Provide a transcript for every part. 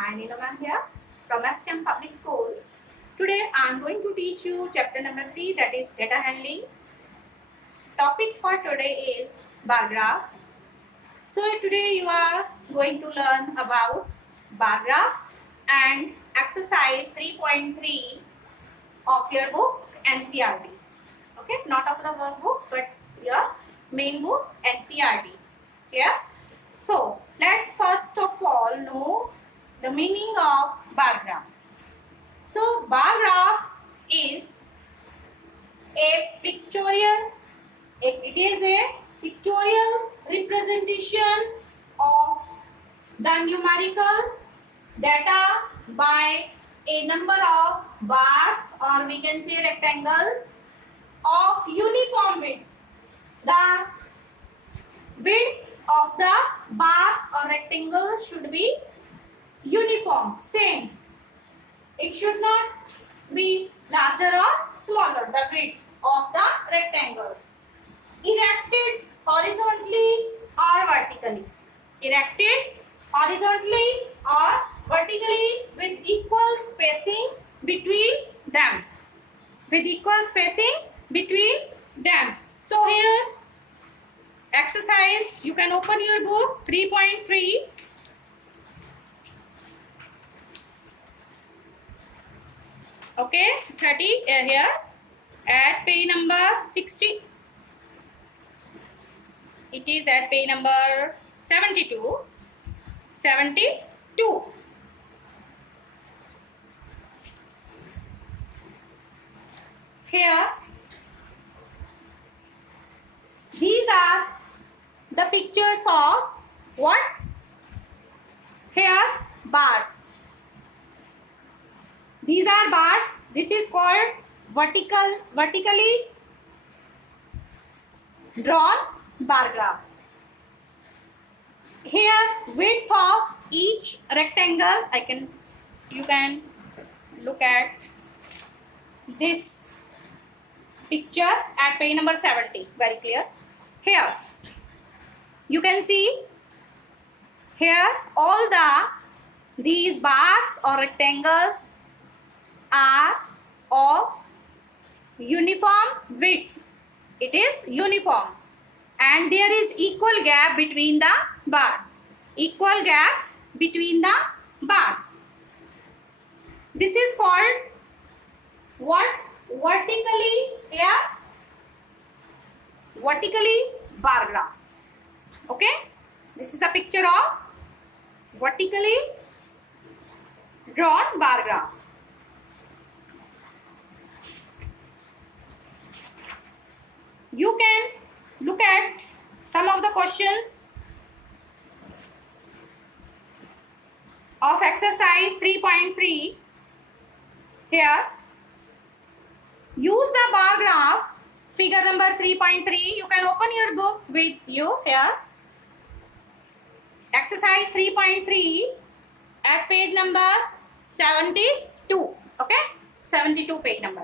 I Neela ma'am here from SKM Public School. Today I am going to teach you chapter number 3, that is data handling. Topic for today is bar graph. So today you are going to learn about bar graph and exercise 3.3 of your book NCERT. Okay, not of the workbook but your main book NCERT. Yeah. So let's first of all know the meaning of bar graph. So bar graph is a pictorial, it is a pictorial representation of the numerical data by a number of bars, or we can say rectangles of uniform width. The width of the bars or rectangle should be uniform, same. It should not be larger or smaller, the width of the rectangle. Erected horizontally or vertically. Erected horizontally or vertically with equal spacing between them. With equal spacing between them. So here, exercise, you can open your book 3.3. Okay, 30 here at page number 60. It is at page number 72. 72. Here, these are the pictures of what? Here, bars. These are bars. This is called vertically drawn bar graph. Here, width of each rectangle, you can look at this picture at page number 70. Very clear. Here, you can see here all these bars or rectangles are of uniform width. It is uniform and there is equal gap between the bars. Equal gap between the bars. This is called what? Vertically, here, vertically bar graph. Okay, this is a picture of vertically drawn bar graph. You can look at some of the questions of exercise 3.3 here. Use the bar graph, figure number 3.3. You can open your book with you here. Exercise 3.3 at page number 72. Okay, 72 page number.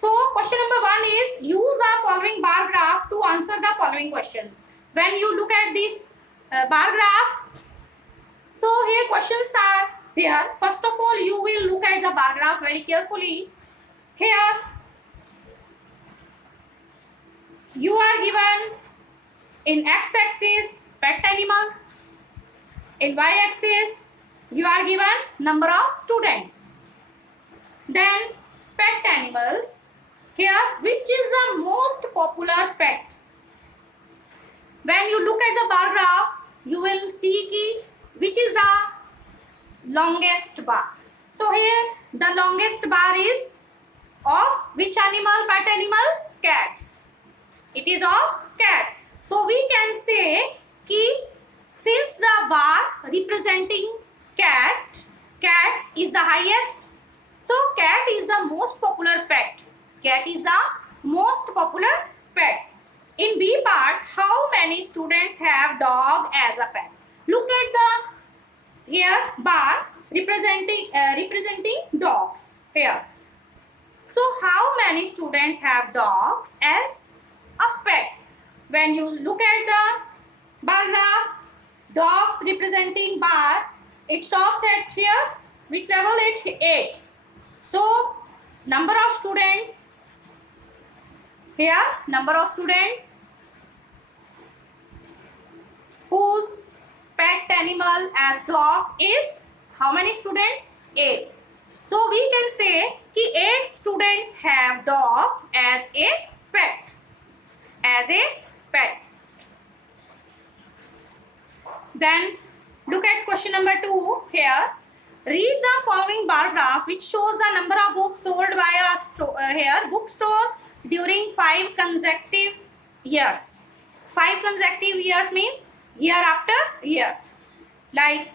So question number 1 is use the following bar graph to answer the following questions. When you look at this bar graph, so here questions are there. First of all, you will look at the bar graph very carefully. Here you are given in x-axis pet animals, in y-axis you are given number of students, then pet animals. Here, which is the most popular pet? When you look at the bar graph, you will see which is the longest bar. So here the longest bar is of which animal? Pet animal? Cats. It is of cats. So we can say since the bar representing cats is the highest, so cat is the most popular pet. Cat is the most popular pet. In B part, how many students have dog as a pet? Look at the here bar representing dogs here. So how many students have dogs as a pet? When you look at the bar graph, dogs representing bar, It stops at here. Which level? It's 8. So number of students here, number of students whose pet animal as dog is how many students? 8. So we can say कि 8 students have dog as a pet. As a pet. Then look at question number 2 here. Read the following bar graph which shows the number of books sold by a bookstore during 5 consecutive years. 5 consecutive years means year after year. Like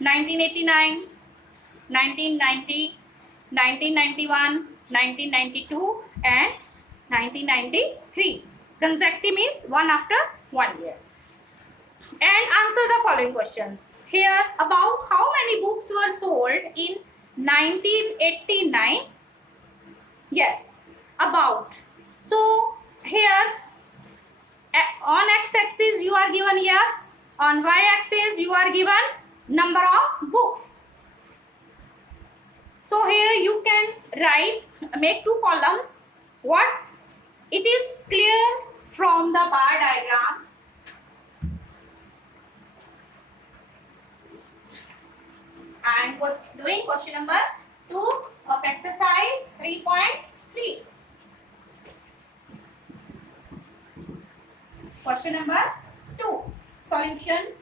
1989, 1990, 1991, 1992 and 1993. Consecutive means one after 1 year. And answer the following questions. Here, about how many books were sold in 1989? Yes, about. So, here on x-axis you are given years, on y-axis you are given number of books. So, here you can write, make 2 columns. What? It is clear from the bar diagram. And doing question number 2 of exercise 3.3. Question number 2. Solution.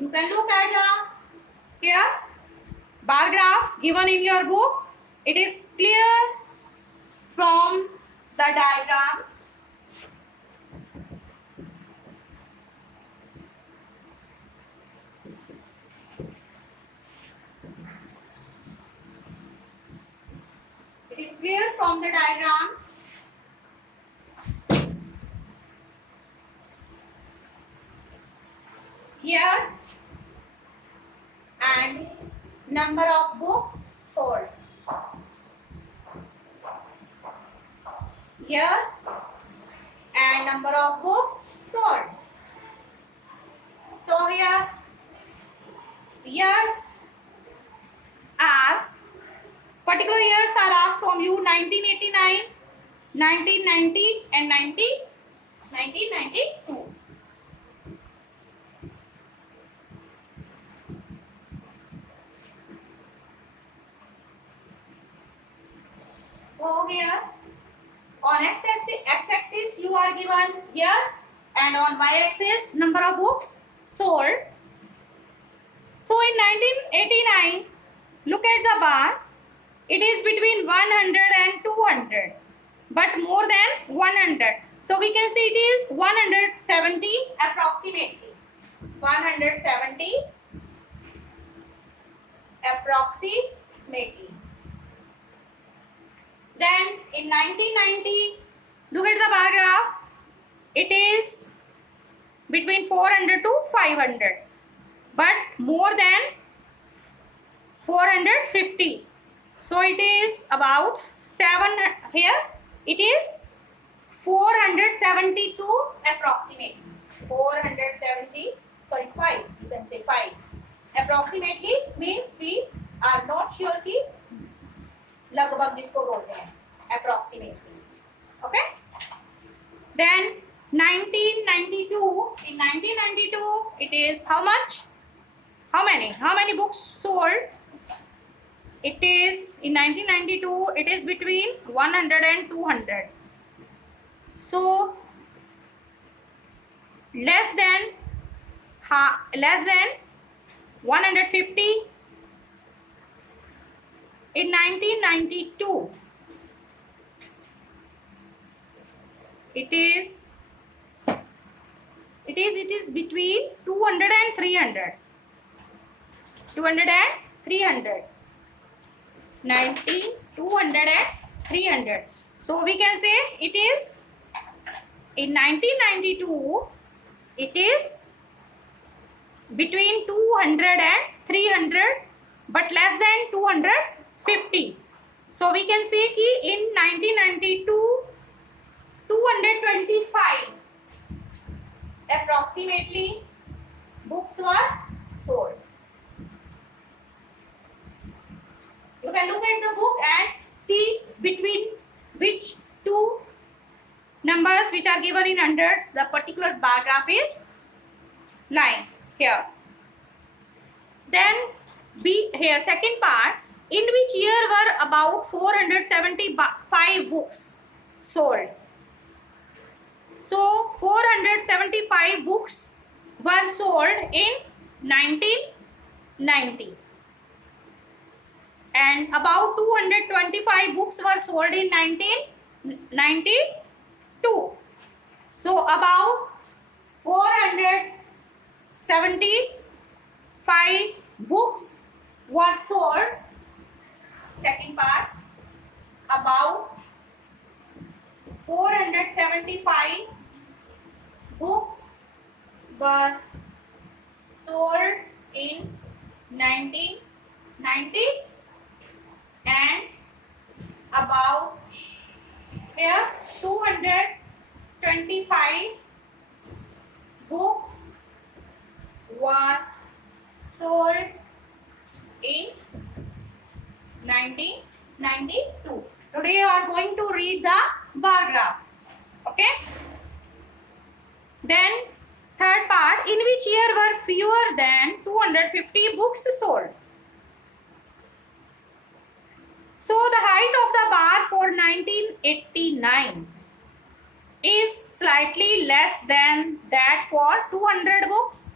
You can look at the here bar graph given in your book. It is clear from the diagram. It is clear from the diagram. Years and number of books sold. Years and number of books sold. So here years are particular years are asked from you 1989, 1990 and 1992. So here on x-axis you are given years and on y-axis number of books sold. So in 1989, look at the bar. It is between 100 and 200, but more than 100. So we can say it is 170 approximately. 170 approximately. Then in 1990, look at the bar graph. It is between 400 to 500, but more than 450. So it is about 7 here. It is 472 approximately. 470. Sorry, 5. You can say 5. Approximately means we are not sure कि लगभग जिसको बोलते हैं approximately. Okay. Then 1992. In 1992, it is how much? How many books sold? It is in 1992. It is between 100 and 200. So less than 150. In 1992, it is between 200 and 300. 200 and 300. 200 and 300. So we can say it is in 1992. It is between 200 and 300, but less than 250. So we can say कि in 1992, 225 approximately are given in hundreds, the particular bar graph is lying here. Then B here, second part, in which year were about 475 books sold? So 475 books were sold in 1990 and about 225 books were sold in 1992. So about 475 books were sold. Second part, about 475 books were sold in 1990 and about here 225 books were sold in 1992. Today you are going to read the bar graph. Okay. Then third part, in which year were fewer than 250 books sold? So the height of the bar for 1989 is slightly less than that for 200 books.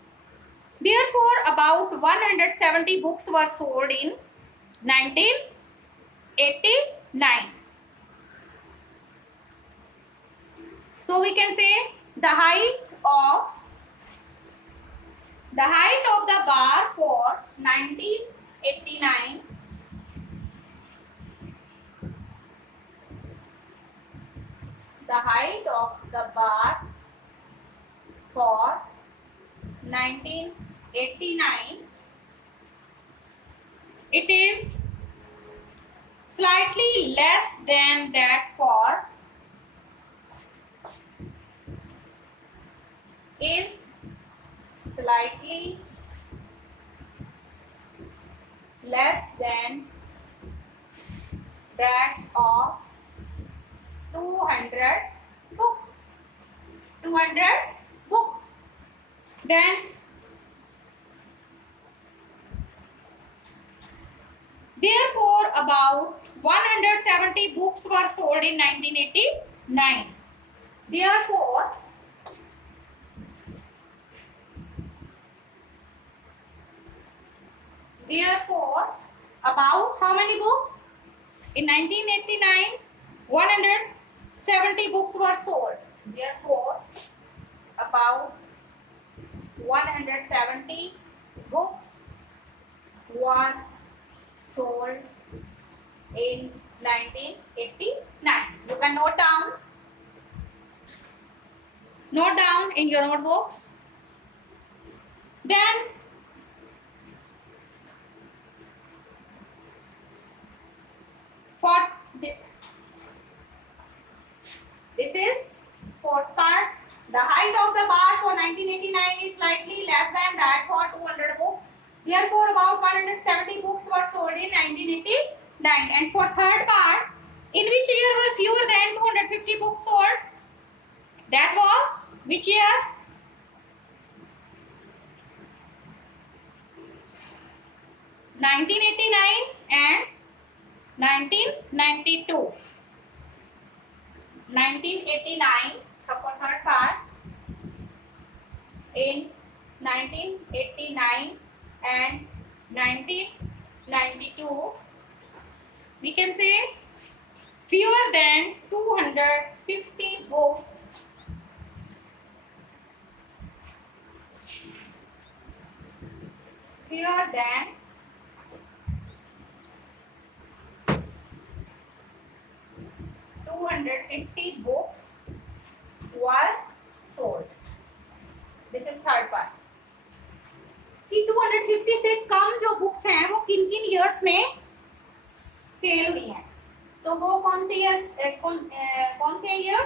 Therefore, about 170 books were sold in 1989. So we can say the height of the bar for 1989 it is slightly less than that for of 200 books. Then therefore about 170 books were sold in 1989. Therefore about how many books? In 1989, 170 books were sold. Therefore, about 170 books were sold in 1989. You can note down in your notebooks. Then for this is fourth part. The height of the bar for 1989 is slightly less than that for 200 books. Therefore, about 170 books were sold in 1989. And for third part, in which year were fewer than 250 books sold? That was which year? and 1992. 1989, so for third part, in 1989 and 1992, we can say fewer than 250 books fewer than 250 books were sold. This is third part. कि 250 से कम जो books हैं वो किन किन years में cell हुई हैं, तो वो कौन से ईयर्स कौन से year?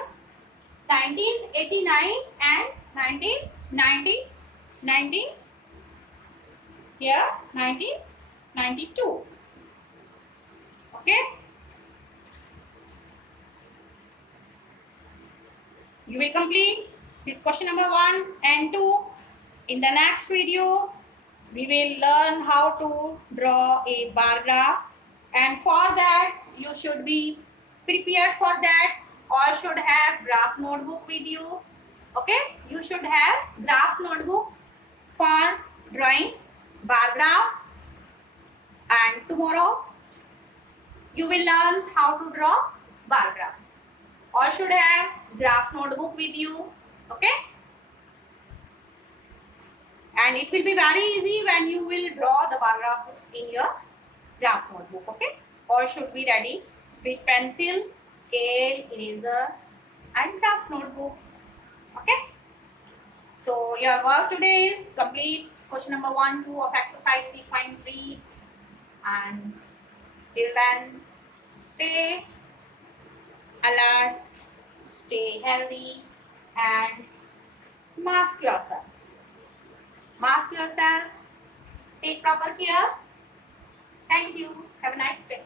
1989 and 1992. Okay. You will complete this question number 1 and 2. In the next video, we will learn how to draw a bar graph, and for that you should be prepared for that, or should have graph notebook with you. Okay, you should have graph notebook for drawing bar graph, and tomorrow you will learn how to draw bar graph, or should have graph notebook with you. Okay, and it will be very easy when you will draw the bar graph in your graph notebook. Okay, or should be ready with pencil, scale, eraser and graph notebook. Okay, so your work today is complete question number 1, 2 of exercise 3.3, and till then stay alert, stay healthy and mask yourself. Mask yourself, take proper care. Thank you. Have a nice day.